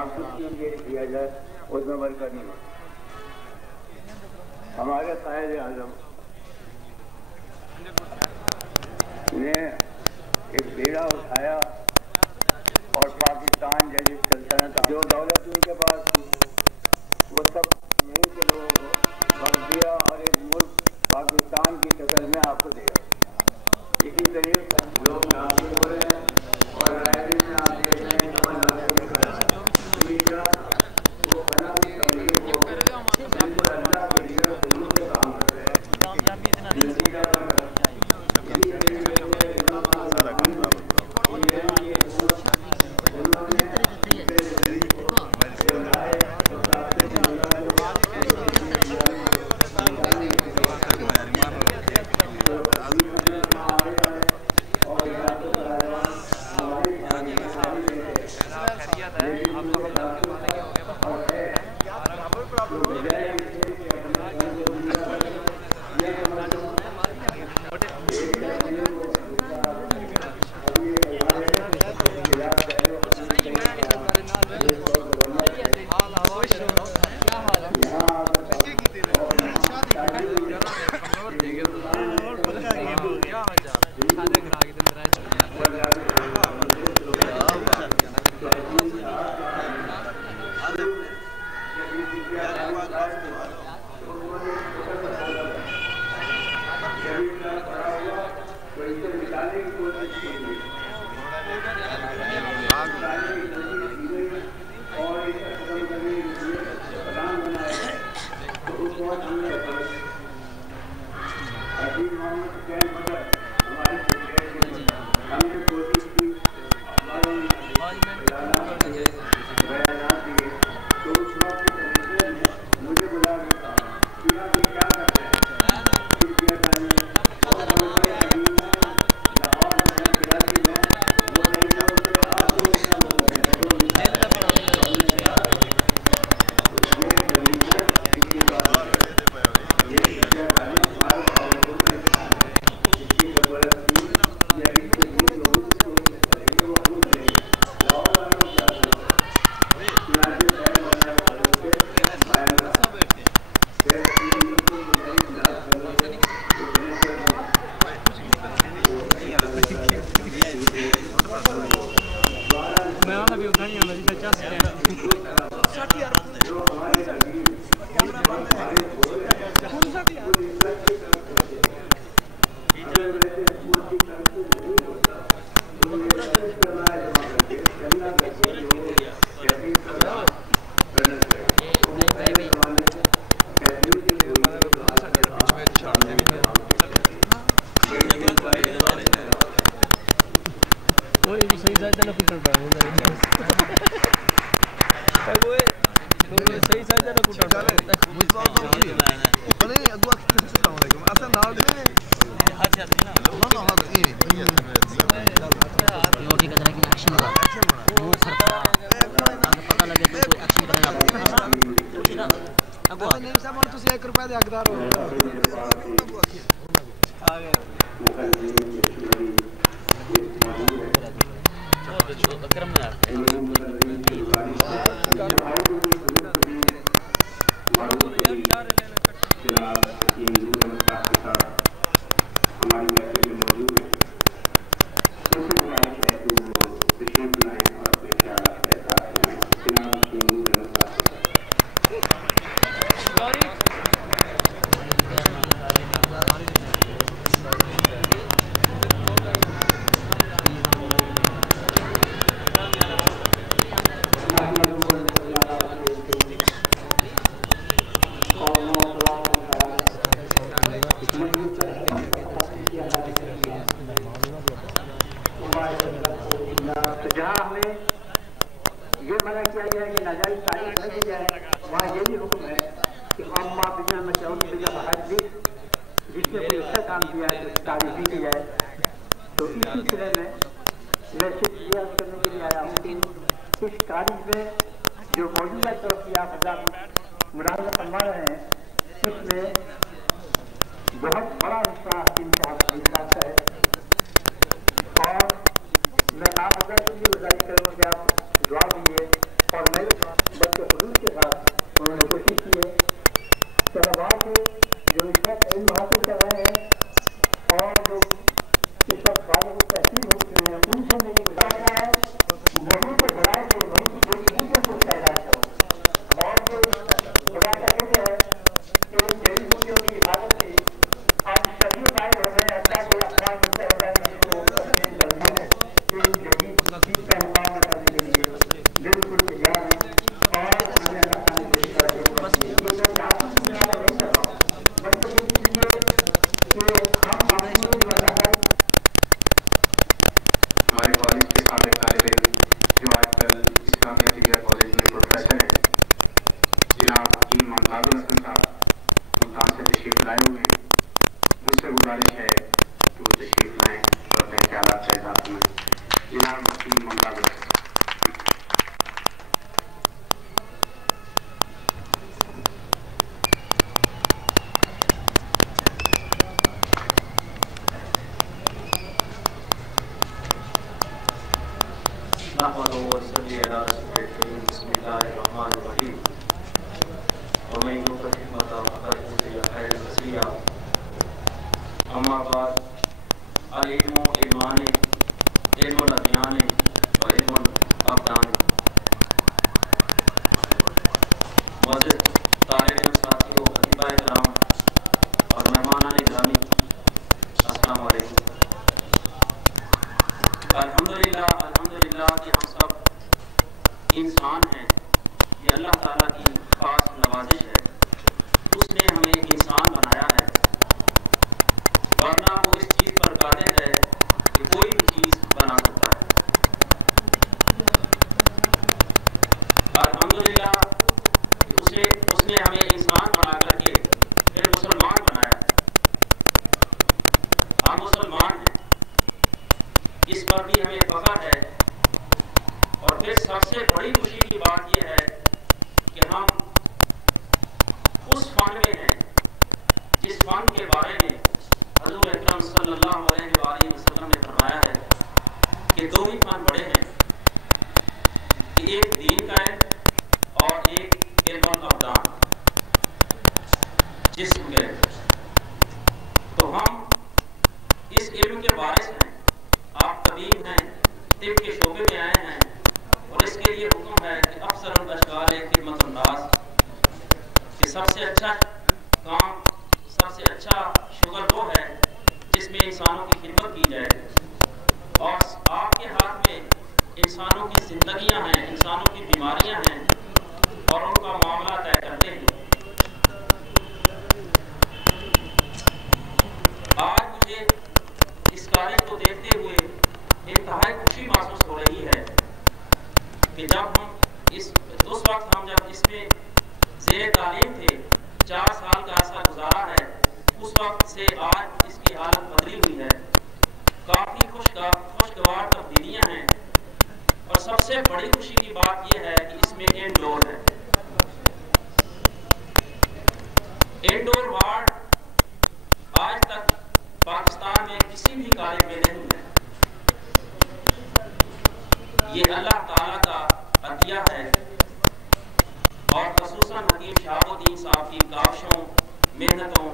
नाखुशी के किया जाए उसमें बरकत नहीं होती। हमारे कायद आज़म ने एक बेड़ा उठाया और पाकिस्तान जैसी सल्तनत जो दौलत उनके पास थी वो सब यहीं के लोगों को बख्श दिया और एक मुल्क पाकिस्तान की शक्ल में आपको दिया। इसी तरीके लोग नागरिक हो रहे हैं और रायबरेली में आप देख रहे हैं वो बना भी तबलीग को बिल्कुल अल्लाह के लिए हुजूर के काम कर रहे हैं। मैं आप अगर के लिए गुजारिश करूँगा कि आप दुआ दीजिए और मैं कॉलेज में प्रोफेसर है जनाब हकीम मुमताजुल हसन साहब मुल्तान से तशरीफ लाए हुए हैं। मुझसे गुजारिश है कि वो तशरीफ लाएँ और अपने ख्यालात का इज़हार करें। जनाब हकीम मुमताजुल हसन। अल्हम्दुलिल्लाह कि हम सब इंसान हैं, ये अल्लाह ताला की खास नवाजिश है। उसने हमें इंसान बनाया है, वरना वो इस चीज़ पर कादिर है कि कोई भी चीज़ बना सकता है। अल्हम्दुलिल्लाह कि उसने हमें इंसान बना करके फिर मुसलमान बनाया। हम मुसलमान हैं, इस पर भी हमें फख्र है। और फिर सबसे बड़ी खुशी की बात यह है कि हम उस फन में हैं जिस फन के बारे में हज़ूर अकरम सल्लल्लाहु अलैहि वसल्लम ने फरमाया है कि दो ही फन बड़े हैं, कि एक दीन का है और एक इल्मुल अब्दान, जिस्म का है। तो हम इस इल्म के वारिस हैं। आप तबीब हैं, तिब के शोबे में आए हैं और इसके लिए हुक्म है कि अफसरुल अशगाल खिदमतुन नास, कि सबसे अच्छा काम, सबसे अच्छा शुगर वो है जिसमें इंसानों की खिदमत की जाए। और आपके हाथ में इंसानों की जिंदगियां हैं, इंसानों की बीमारियां हैं और उनका मामला तय करते हैं। आज मुझे इस कार्य को देखते हुए इंतहाई खुशी महसूस हो रही है कि जब हम उस वक्त हम जब इसमें ज़ेरे तालीम थे, 4 साल का अर्सा गुजारा है, उस वक्त से आज इसकी हालत बदली हुई है। काफ़ी खुशगवार तब्दीलियाँ हैं और सबसे बड़ी खुशी की बात यह है कि इसमें इंडोर है। इंडोर वार्ड आज तक पाकिस्तान में किसी भी कॉलेज में नहीं है। ये अल्लाह ताला का अतिया है और ख़ुसूसन हकीम शहाबुद्दीन साहब की काविशों, मेहनतों,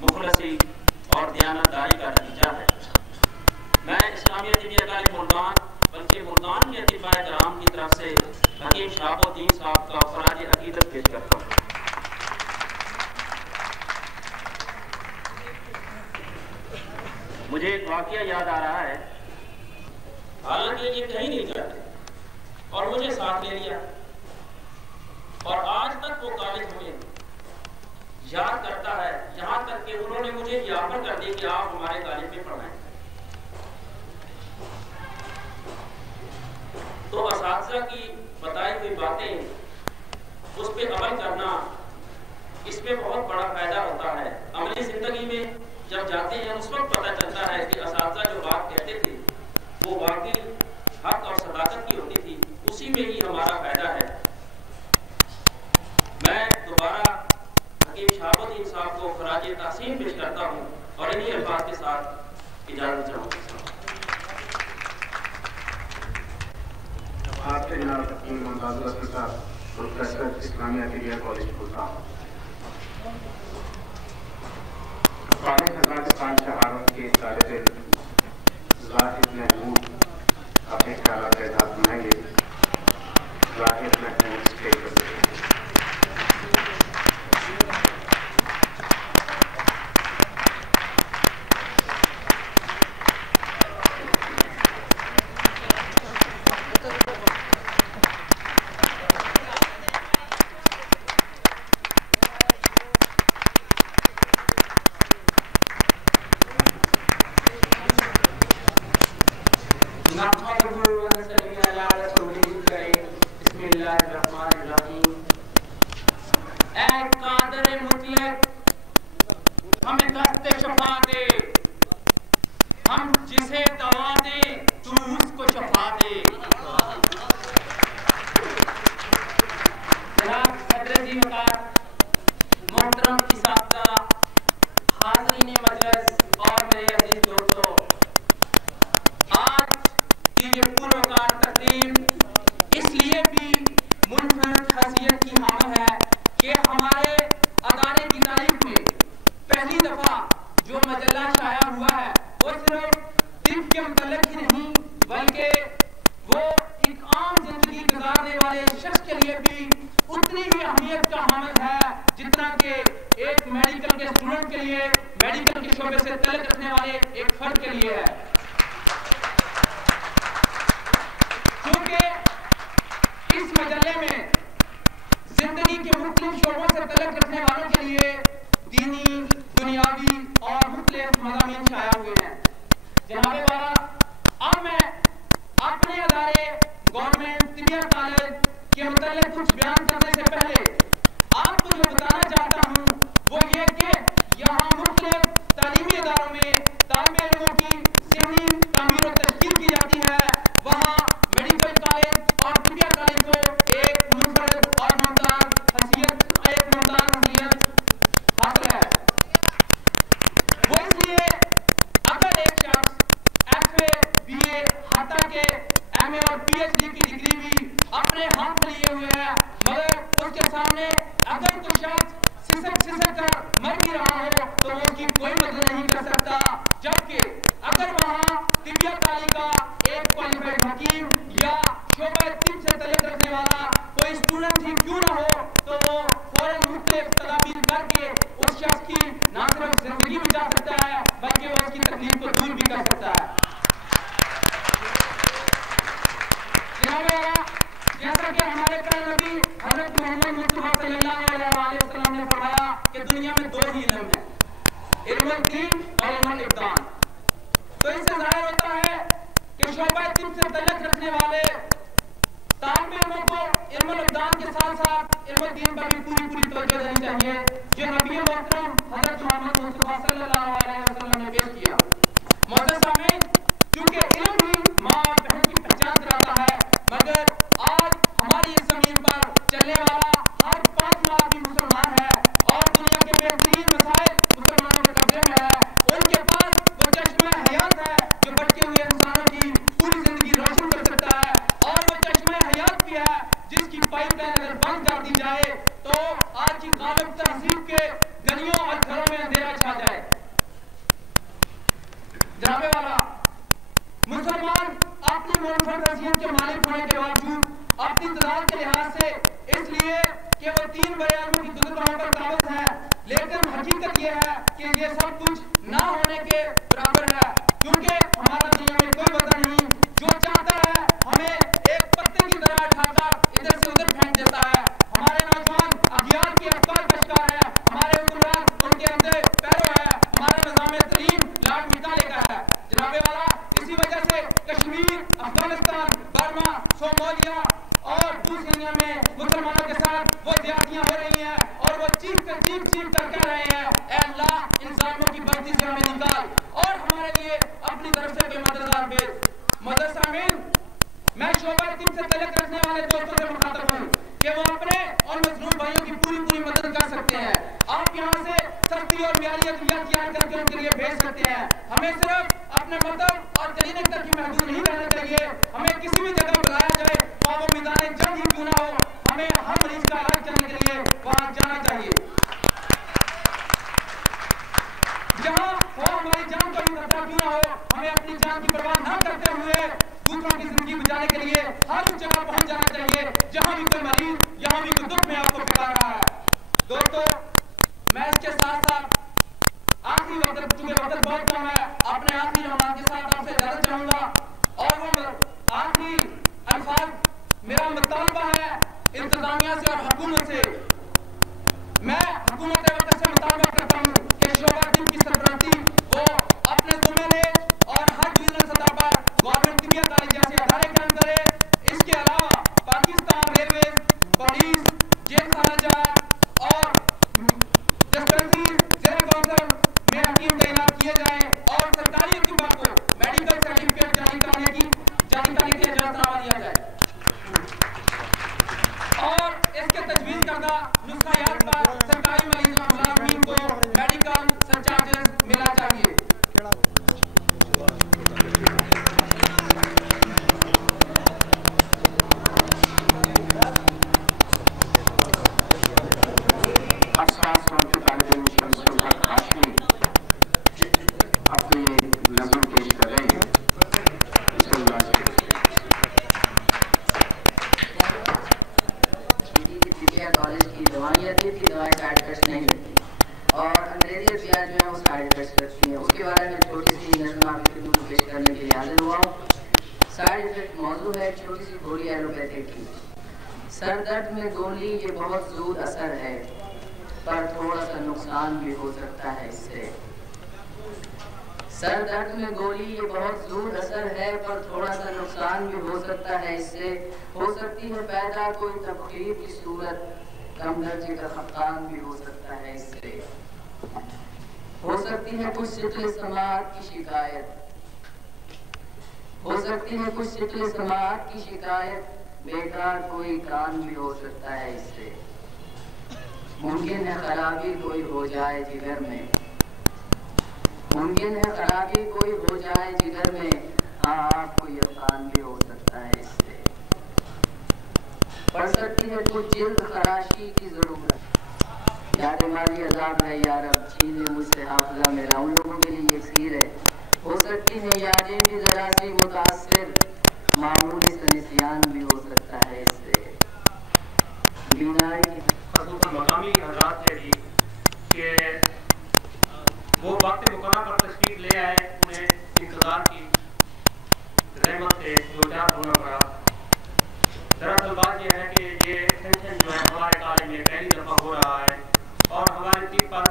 मुखलसी और दयानतदारी का नतीजा है। मैं इस्लामिया तिबिया कॉलेज मुल्तान, बल्कि मुल्तान के अतिबाए कराम की तरफ से हकीम शहाबुद्दीन साहब का ख़राज अक़ीदत पेश करता हूँ। मुझे एक वाक़या याद आ रहा है, हालांकि ये कहीं नहीं जाते और मुझे साथ ले लिया और आज तक वो कॉलेज हमें याद करता है। यहाँ तक कि उन्होंने मुझे ये ऑफर कर दी कि आप हमारे कॉलेज में पढ़ाएं। तो असातिज़ा की बताई हुई बातें, उस पर अमल करना, इसमें बहुत बड़ा फायदा होता है। अमली जिंदगी में जब जाते हैं उस वक्त पता चलता है कि असातिज़ा जो बात कहते थे वो वाकई हक और सदाकत की होती थी। उसी में ही हमारा फायदा है। मैं दोबारा हकीम शहाबुद्दीन साहब को ख़राज तहसीन पेश करता हूँ और इन्हीं अल्फाज के साथ इजाज़त चाहूँगा। आपसे जनाब हकीम मुमताजुल हसन साहब, professor Islamia tibia college Multan. College हज़रत खान शहारत के तालिब ज़ाहिद महमूद अपने ख्यालात का इज़हार फरमाएंगे। ज़ाहिद महमूद स्टेज पर। नहमदुहु व नस्तईनुहु अला रसूलिहिल करीम। बिस्मिल्लाह बिस्मिल्लाहिर्रहमानिर्रहीम। ऐ कादर मुतलक हमें दस्ते शफा दे, हम जिसे दवा दे तू उसको शफा दे। जनाब सदर जी मोहतरम इसाफ़ा, हाज़रीन मजलिस और मेरे अजीज दोस्तों, आज की ये पुरवकार तकरीम इसलिए भी मुनफरद हैसियत की हामिल है कि हमारे अदारे की तारीख में पहली दफा जो मजल्ला शाया हुआ है वो सिर्फ तिब के मुतल्लिक ही नहीं बल्कि वो एक आम जिंदगी गुजारने वाले शख्स के लिए भी उतनी ही अहमियत का हामिल है जितना कि एक मेडिकल के स्टूडेंट के लिए, मेडिकल के शोबे से तल्लुक़ रखने वाले एक फर्द के लिए है। क्योंकि इस मजल्ले में जिंदगी के मुख्तलिफ शोबों से तल्लुक़ रखने वालों के लिए दीनी, दुनियावी और मुख्तलिफ मज़ामीन शाया हुए हैं। जनाबे वाला, अब मैं अपने अदारे गवर्नमेंट तिबिया कॉलेज के मुतालिक कुछ बयान करने से पहले आपको जो बताना चाहता हूँ वो ये कि यहाँ मुख्तलिफ तालीमी इदारों में तालिब इल्मों की ज़हनी तामीर और तश्कील की जाती है। वहाँ मेडिकल कॉलेज और तिबिया कॉलेज को एक मुनफरद और मुमताज़ हैसियत हासिल है। वो इसलिए अगर एक शख्स FA, BA, हत्ता के MA और PhD की डिग्री भी अपने हाथ में लिए हुए है, मगर उसके सामने अगर कोई शख्स सिसक कर मर भी रहा हो तो वो उसकी कोई मदद नहीं कर सकता। जबकि अगर वहाँ तिबिया तालीम का एक क्वालिफाइड हकीम या शोबा तिब से तल्लुक़ रखने वाला कोई स्टूडेंट ही क्यों ना हो तो वो फौरन मुख्तलिफ तदाबीर करके उस शख्स की ना सिर्फ जिंदगी बचा सकता है बल्कि वो उसकी तकलीफ को दूर भी कर सकता है। जैसा कि हमारे प्यारे नबी हज़रत मोहम्मद मुस्तफा सल्लल्लाहु अलैहि वसल्लम ने फरमाया कि दुनिया में दो ही इल्म है, इल्मुल दीन और इल्मुल इब्दान। तो इससे जाहिर होता है कि शोबा तिब से तल्लुक़ रखने वाले तालिब इल्मों को इल्मुल इब्दान के साथ साथ इल्मुल दीन पर भी पूरी तवज्जो देनी चाहिए जो नबी मोहतरम हज़रत मोहम्मद मुस्तफा सल्लल्लाहु अलैहि वसल्लम ने पेश किया। मोअज़्ज़िज़ सामीन, क्योंकि इल्म ही माँ और बहन की पहचान कराता है, मगर आज हमारी इस जमीन पर चलने वाला हर 5वां आदमी मुसलमान है और दुनिया के बेहतरीन मसाइल मुसलमानों के कब्जे में है। उनके पास वो चश्मा हयात है जो भटके हुए इंसानों की पूरी जिंदगी रोशन कर सकता है, और वो चश्मा हयात भी है जिसकी पाइपलाइन अगर बंद कर दी जाए तो आज की गालिब तहजीब के गलियों और घरों में अंधेरा छा जाए। जनाबे वाला, मुसलमान अपनी मुनफरद हैसियत के मालिक होने के बावजूद अपनी तादाद के लिहाज से इसलिए कि वो 3 बड़े आलमों की गुज़राहों पर काबिज है, लेकिन हकीकत ये है कि ये सब कुछ ना होने के बराबर है। क्योंकि हमारा दुनिया में कोई वतन नहीं, जो चाहता है हमें एक पत्ते की तरह उठाकर इधर से उधर फेंक देता है। हमारे नौजवान अगियार की अफकार का शिकार है, हमारे हुक्मरान उनके अंदर पैरों है, हमारा निज़ाम तलीम लाट मिटाने का है। जनाबे वाला, इसी वजह से कश्मीर, अफगानिस्तान, बर्मा, सोमालिया और दूसरी दुनिया में मुसलमानों के साथ वो ज्यादतियां हो रही हैं और वो चीख कर कह रहे हैं, ऐ अल्लाह इन जालिमों की बस्ती से हमें निकाल और हमारे लिए अपनी तरफ से कोई मददगार भेज। मोअज़्ज़िज़ सामीन, मैं शोबा तिब से तल्लुक़ रखने वाले दोस्तों से मुखातब हूँ कि वो अपने और मजलूम भाइयों की पूरी मदद कर सकते हैं। आप यहाँ से सस्ती और मियारी अद्वियात तैयार करके उनके लिए भेज सकते हैं। हमें सिर्फ अपने मतलब और क्लिनिक तक ही महदूद नहीं रहना चाहिए, हमें किसी भी जगह बुलाया जाए तो वो मैदान जंग ही क्यों ना हो, हमें हर मरीज का इलाज करने के लिए वहाँ जाना चाहिए। जहाँ हो हमारी जान का भी खतरा क्यों ना हो, हमें अपनी जान की परवाह न करते हुए दूसरों की जिंदगी बचाने के लिए हर उस जगह पहुंच जाना चाहिए जहां भी कोई मरीज, यहाँ भी कोई दुख में आपको पुकार रहा है। दोस्तों, मैं इसके साथ साथ आखिरी वक्त, चूंकि वक्त बहुत कम है, अपने आखिरी रमजान के साथ आपसे इजाजत चाहूंगा और वो आखिरी अल्फाज मेरा मुतालबा है इंतजामिया से और हुकूमत से। मैं हुकूमत वक्त से मुतालबा करता हूँ कि शोबा तिब की सरबराही वो अपने ज़िम्मे ले और हर डिवीजनल सतह पर गवर्नमेंट तिबिया कॉलेज जैसे अदारे कायम करे। इसके अलावा पाकिस्तान रेलवे करदा नुस्खायात पर सरकारी मरीजों मुलाजमीन को मेडिकल सरचार्जेस मिलना चाहिए। सर दर्द में गोली ये बहुत ज़ोर असर है, पर थोड़ा सा नुकसान भी हो सकता है इससे। सर दर्द में गोली ये बहुत ज़ोर असर है, पर थोड़ा सा नुकसान भी हो सकता है इससे। हो सकती है पैदा कोई तकलीफ की सूरत, कम दर्जे का खफकान भी हो सकता है इससे। हो सकती है कुछ शिकल समाअत की शिकायत, हो सकती है कुछ शिकल समाअत की शिकायत, बेकार कोई काम भी हो सकता है इससे। मुमकिन है खराबी कोई हो जाए जिगर में, मुमकिन है खराबी कोई हो जाए जिगर में, हाँ आपको यकीन भी हो सकता है इससे। पड़ सकती है कुछ जिल्द खराशी की जरूरत, याद माली अजाब है यार अब छीन ले मुझसे हाफिजा मेरा, उन लोगों के लिए ये खीर है। हो सकती है यादें भी जरा सी मुतासिर, मामूली से निस्यान भी हो सकता है इससे। बीमारी मकामी हजरात से भी कि वो वक्त मुकर्रर पर तशरीफ ले आए, उन्हें इंतजार की रहमत से दो चार होना पड़ा। दरअसल बात यह है कि ये टेंशन जो है हमारे कॉलेज में पहली दफ़ा हो रहा है और हमारी टीम पर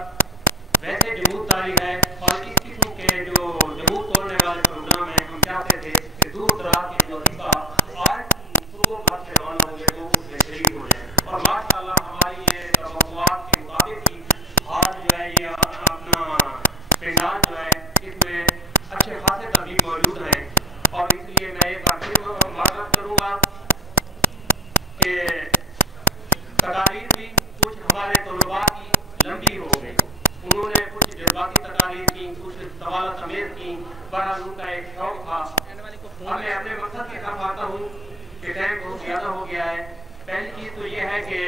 वैसे जमूत तारी है और इस किस्म के जो जमूत तोड़ने वाले प्रोग्राम है, हम चाहते थे कि दूर दराज के जो हिस्सा आज सुबह घर से रवाना होंगे तो उसमें शरीक हो जाए। और माशाअल्लाह हमारी ये तवक्कुआत के मुताबिक ही आज जो है ये अपना पिंडाल जो है इसमें अच्छे खासे तबीब मौजूद हैं। और इसलिए मैं एक बार फिर माजरत करूँगा कि तकारीर भी कुछ हमारे तलबा की लंबी हो गई, उन्होंने कुछ जज्बाती तकारीर की, कुछ सवाल समेत की, बहरहाल उनका एक शौक था। अब मैं अपने मकसद की तरफ आता हूँ कि टाइम बहुत ज़्यादा हो गया है। पहली चीज़ तो ये है कि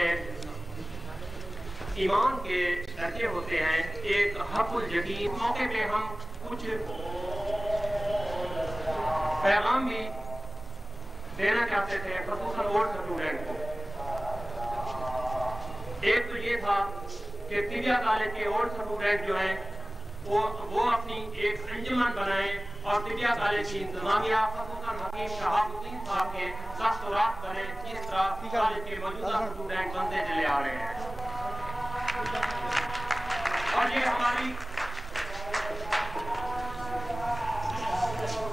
ईमान के दर्जे होते हैं, एक हक़ुल यकीन। मौके पे हम कुछ पैगाम भी देना चाहते थे, ख़ुसूसन ओल्ड स्टूडेंट को। एक तो ये था कि तिबिया कॉलेज के ओल्ड स्टूडेंट जो हैं वो अपनी एक अंजुमन बनाएं और तिबिया कॉलेज की इंतजामिया ख़ुसूसन हकीम शहाबुद्दीन साहब के दस्तूरात बने, इस तरह कॉलेज के मौजूदा स्टूडेंट बनते चले आ रहे हैं। और ये हमारी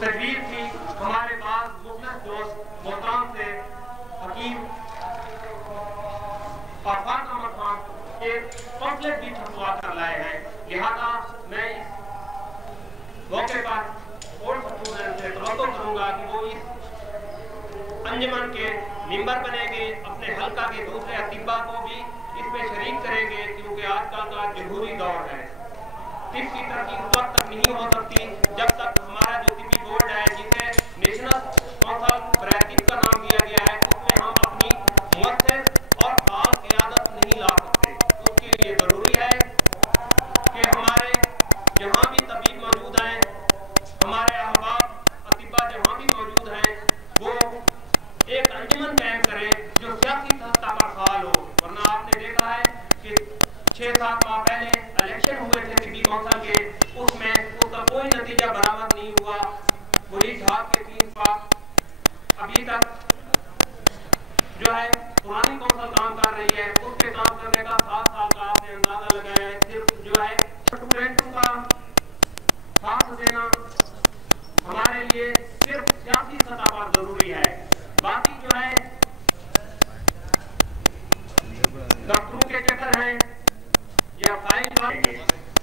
तजवीज़ थी। हमारे पास मुख्तलिफ दोस्त मोहताम से हकीम और फातिमा खान एक पम्फलेट भी छपवा कर लाए हैं। लिहाजा मैं इस मौके पर ओल्ड स्टूडेंट से तवक्को करूंगा कि वो इस अंजुमन के मेंबर बनेंगे, अपने हल्का के दूसरे अतिबा को भी इसमें शरीक करेंगे, क्योंकि आजकल का जमहूरी दौर है। तिब की तरक्की उस वक्त तक नहीं हो सकती जब तक हमारा जो तिबी बोर्ड है, जिसे नेशनल काउंसिल फॉर एथिक्स का नाम दिया गया है, उसमें हम अपनी मुअस्सिस और फाल क़ियादत नहीं ला सकते। उसके लिए ज़रूरी है कि हमारे जहाँ भी तबीब मौजूद हैं, हमारे अहबाब अतिबा जहाँ भी मौजूद हैं, वो एक अंजुमन कायम करें जो सियासी सत्ता पर फाल हो। वरना आपने देखा है कि 6-7 माह पहले इलेक्शन हुए थे सिटी काउंसिल के, उसमें उसका कोई नतीजा बरामद नहीं हुआ। वही झाग के 3 साल अभी तक जो है पुरानी काउंसिल काम कर रही है, उसके काम करने का 7 साल का आपने अंदाजा लगाया है। सिर्फ जो है स्टूडेंटों का साथ देना हमारे लिए सिर्फ सियासी सतह पर जरूरी है। बाकी जो है दफ्तरों के चक्कर हैं या फाइल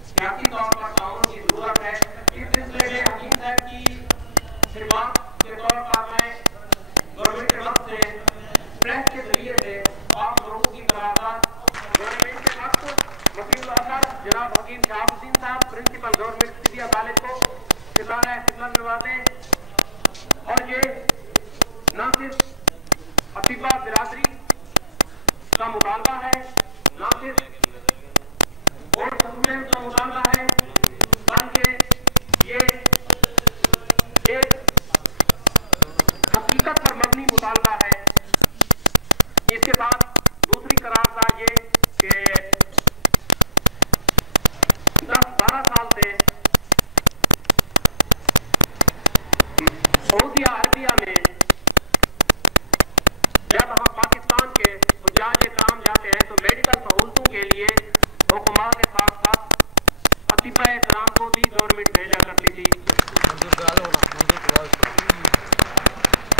सियासी तौर पर ताउन की जरूरत है। इस सिलसिले में हकीम साहब की खिदमत के तौर पर मैं गवर्नमेंट के वक्त से प्रेस के जरिए से आप लोगों की तलाश हकीम शहाबुद्दीन साहब प्रिंसिपल गवर्नमेंट सिबिया कॉलेज को सितारा खिदमत नवाजे। और ये न सिर्फ अतिबा बिरादरी का मुतालबा है, न सिर्फ बोर्ड स्टूडेंट का मुतालबा है, बल्कि ये एक हकीकत पर मबनी मुतालबा है। इसके साथ दूसरी करारदाद ये कि 10-12 साल से सऊदी अरबिया में जब हम पाकिस्तान के हुज्जाज इकराम जाते हैं तो मेडिकल सहूलतों के लिए हुक्मा के साथ साथ अतिबा इकराम को भी गवर्नमेंट भेजा करती थी।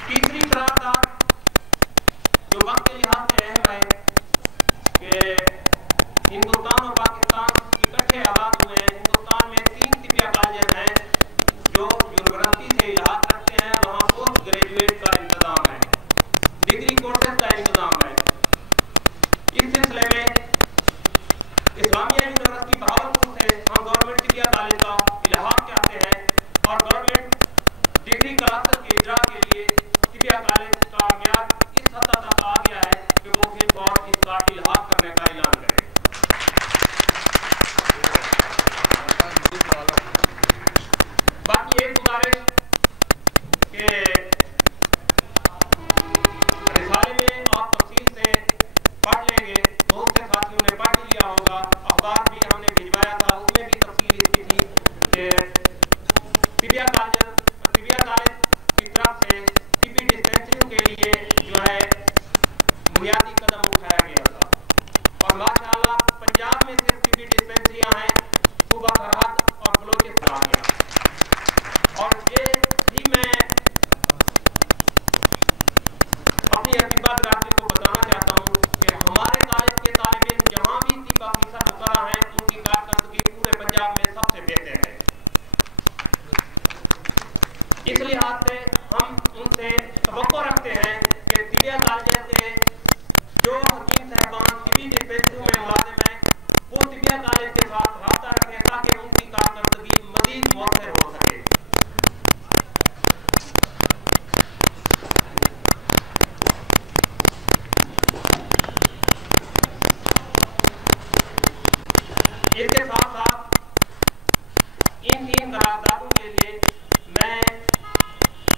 तीसरी करारदाद जो वक्त के लिहाज से अहम है कि हिंदुस्तान और पाकिस्तान इकट्ठे आबाद हुए हैं। हिंदुस्तान में 3 तिबिया कॉलेज हैं जो यूनिवर्सिटी से इलाहाक रखते हैं, वहाँ पोस्ट ग्रेजुएट का इंतजाम है, डिग्री कोर्सेज का इंतजाम है। इस सिलसिले में इस्लामिया यूनिवर्सिटी बहावलपुर से हम गवर्नमेंट तिबिया कॉलेज का इलाहाक चाहते हैं और गवर्नमेंट डिग्री क्लासेस के इजरा के लिए तिबिया कॉलेज का म्यार इस हद तक आ गया है कि वो फिर और इसका इलाहाक करने का ऐलान करें। बाकी एक गुजारिश कि रिसाले में आप तफसील से पढ़ लेंगे, बहुत से साथियों ने पढ़ लिया होगा, अखबार भी हमने भिजवाया था, उसमें भी तफसील इसकी थी कि तिबिया कॉलेज की तरफ से टीबी डिस्पेंसरियों के लिए जो है बुनियादी कदम उठाया गया था और माशाअल्लाह पंजाब में सिर्फ टीबी डिस्पेंसरियां हैं, सूबा सरहद और बलोचिस्तान आ गया। और ये भी मैं अपनी अतिबा बिरादरी को बताना चाहता हूँ कि हमारे कॉलेज के तालिब इल्म जहाँ भी तिबा फीसद मुकर्रर हैं उनकी कारकर्दगी पूरे पंजाब में सबसे बेहतर है। इस लिहाज से हम उनसे तवक्को रखते हैं कि तिबिया कॉलेज से जो हकीम साहबान टीबी डिस्पेंसरियों में मुलाजिम हैं वो तिबिया कॉलेज के साथ राब्ता रखें ताकि उनकी कारकर्दगी मजीद मौसर हो सके। इसके साथ साथ इन 3 करारदादों के लिए मैं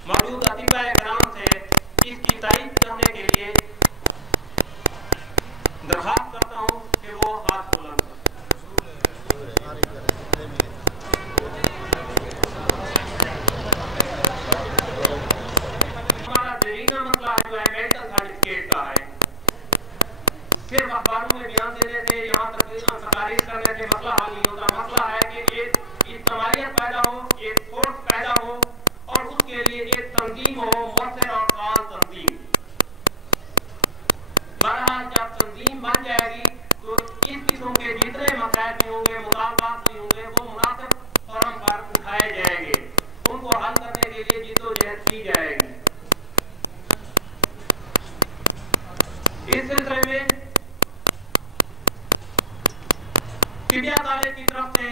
मौजूद अतिबा इकराम से इसकी तारीफ करने के लिए दरखास्त करता हूं कि वो हाथ बुलंद करें। हमारा देरीना मसला जो है मेडिकल सर्टिफिकेट का है, सिर्फ अखबारों में बयान देने से, यहाँ तकरीर करने से मसला हल नहीं होता। मसला है कि एक इज्तिमाइयत पैदा हो, एक फोर्स पैदा हो और उसके लिए एक तंजीम हो, मुअस्सर और फाल तंजीम। बहरहाल जब तंजीम बन जाएगी तो इस किस्म के जितने मसाइल भी होंगे, मुतालबात भी होंगे, वो मुनासिब फॉरम पर उठाए जाएंगे, उनको हल करने के लिए जिद्दोजहद की जाएगी। इस सिलसिले में तिबिया कॉलेज की तरफ से,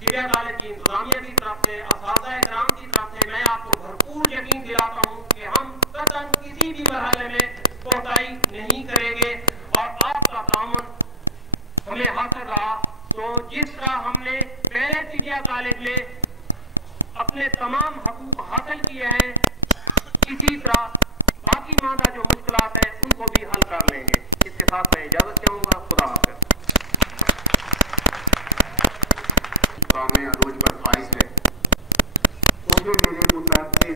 तिबिया कॉलेज की इंतजामिया की तरफ से, असातिज़ा इकराम की तरफ से मैं आपको भरपूर यकीन दिलाता हूँ कि हम कतई किसी भी मरहले में कोताही नहीं करेंगे और आपका ताउन हमें हासिल रहा। तो जिस तरह हमने पहले तिबिया कॉलेज में अपने तमाम हकूक हासिल किए हैं, इसी तरह बाकी मादा जो मुश्किलात है उनको भी हल कर लेंगे। इसके साथ मैं इजाजत चाहूंगा। खुदा हाफिज़। अरूज पर फाइज है, उसमें मेरे मुताबिक